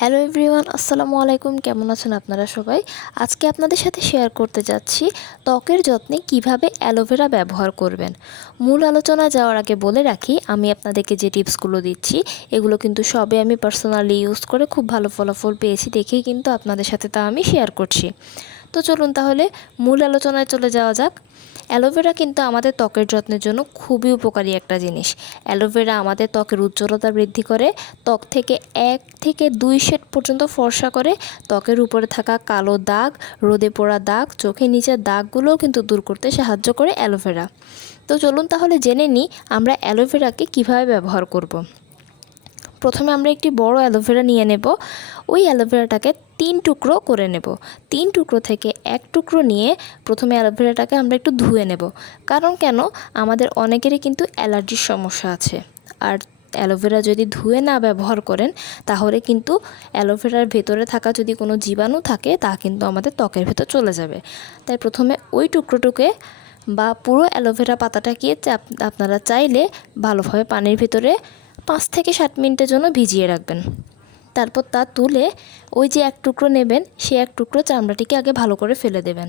Hello everyone, আসসালামু আলাইকুম। কেমন আছেন আপনারা সবাই? আজকে আপনাদের সাথে শেয়ার করতে যাচ্ছি ত্বকের যত্নে কিভাবে অ্যালোভেরা ব্যবহার করবেন। মূল আলোচনায় যাওয়ার আগে বলে রাখি, আমি আপনাদেরকে যে টিপসগুলো দিচ্ছি এগুলো কিন্তু সবে আমি পার্সোনালি ইউজ করে খুব ভালো ফলাফল পেয়েছি দেখেই কিন্তু আপনাদের সাথে তা আমি শেয়ার করছি। তো চলুন তাহলে মূল আলোচনায় চলে যাওয়া যাক। অ্যালোভেরা কিন্তু আমাদের ত্বকের যত্নের জন্য খুবই উপকারী একটা জিনিস। অ্যালোভেরা আমাদের ত্বকের উজ্জ্বলতা বৃদ্ধি করে, ত্বক থেকে 1 থেকে 2 শেড পর্যন্ত ফর্সা করে, ত্বকের উপরে থাকা কালো দাগ, রোদে পোড়া দাগ, চোখের নিচের দাগগুলোও কিন্তু দূর করতে সাহায্য করে অ্যালোভেরা। তো চলুন তাহলে জেনে নিই আমরা অ্যালোভেরাকে কিভাবে ব্যবহার করব। প্রথমে আমরা একটি বড় অ্যালোভেরা নিয়ে নেব। ওই অ্যালোভেরাটাকে 3 টুকরো করে নেব। 3 টুকরো থেকে 1 টুকরো নিয়ে প্রথমে অ্যালোভেরাটাকে আমরা একটু ধুয়ে নেব। কারণ কেন, আমাদের অনেকেরই কিন্তু অ্যালার্জির সমস্যা আছে। আর অ্যালোভেরা যদি ধুয়ে না ব্যবহার করেন তাহলে কিন্তু অ্যালোভেরার ভেতরে থাকা যদি কোনো জীবাণু থাকে তা কিন্তু আমাদের ত্বকের ভেতর চলে যাবে। তাই প্রথমে ওই টুকরোটুকে বা পুরো অ্যালোভেরা পাতাটাকে আপনারা চাইলে ভালোভাবে পানির ভিতরে 5 থেকে 7 মিনিটের জন্য ভিজিয়ে রাখবেন। তারপর তা তুলে ওই যে 1 টুকরো নেবেন, সেই 1 টুকরো চামড়াটিকে আগে ভালো করে ফেলে দেবেন।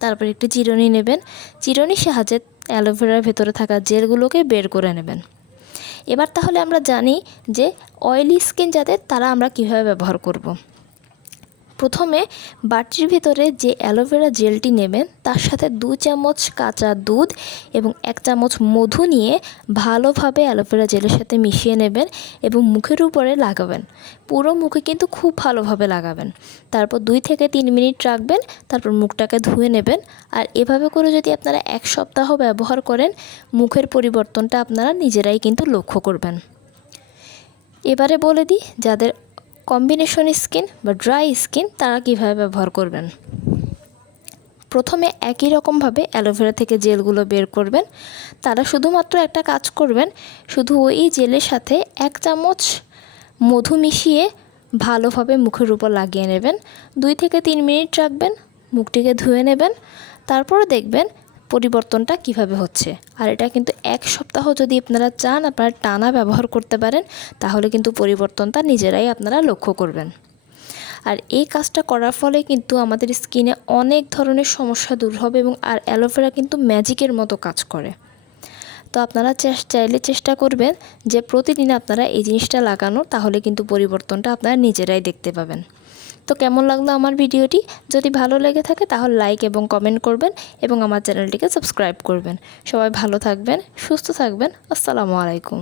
তারপর একটি চিরুনি নেবেন, চিরুনির সাহায্যে অ্যালোভেরার ভেতরে থাকা জেলগুলোকে বের করে নেবেন। এবার তাহলে আমরা জানি যে অয়েলি স্কিন যাদের, তারা আমরা কীভাবে ব্যবহার করব। প্রথমে বাটির ভিতরে যে অ্যালোভেরা জেলটি নেবেন তার সাথে 2 চামচ কাঁচা দুধ এবং 1 চামচ মধু নিয়ে ভালোভাবে অ্যালোভেরা জেলের সাথে মিশিয়ে নেবেন এবং মুখের উপরে লাগাবেন। পুরো মুখে কিন্তু খুব ভালোভাবে লাগাবেন। তারপর 2 থেকে 3 মিনিট রাখবেন, তারপর মুখটাকে ধুয়ে নেবেন। আর এভাবে করে যদি আপনারা 1 সপ্তাহ ব্যবহার করেন, মুখের পরিবর্তনটা আপনারা নিজেরাই কিন্তু লক্ষ্য করবেন। এবারে বলে দিই যাদের কম্বিনেশন স্কিন বা ড্রাই স্কিন তারা কীভাবে ব্যবহার করবেন। প্রথমে একই রকমভাবে অ্যালোভেরা থেকে জেলগুলো বের করবেন। তারা শুধুমাত্র একটা কাজ করবেন, শুধু ওই জেলের সাথে 1 চামচ মধু মিশিয়ে ভালোভাবে মুখের উপর লাগিয়ে নেবেন। 2 থেকে 3 মিনিট রাখবেন, মুখটিকে ধুয়ে নেবেন। তারপরে দেখবেন পরিবর্তনটা কিভাবে হচ্ছে। আর এটা কিন্তু 1 সপ্তাহ যদি আপনারা চান আপনারা টানা ব্যবহার করতে পারেন, তাহলে কিন্তু পরিবর্তনটা নিজেরাই আপনারা লক্ষ্য করবেন। আর এই কাজটা করার ফলে কিন্তু আমাদের স্কিনে অনেক ধরনের সমস্যা দূর হবে এবং আর অ্যালোভেরা কিন্তু ম্যাজিকের মতো কাজ করে। তো আপনারা চাইলে চেষ্টা করবেন যে প্রতিদিন আপনারা এই জিনিসটা লাগানো, তাহলে কিন্তু পরিবর্তনটা আপনারা নিজেরাই দেখতে পাবেন। তো কেমন লাগলো আমার ভিডিওটি? যদি ভালো লেগে থাকে তাহলে লাইক এবং কমেন্ট করবেন এবং আমার চ্যানেলটিকে সাবস্ক্রাইব করবেন। সবাই ভালো থাকবেন, সুস্থ থাকবেন। আসসালামু আলাইকুম।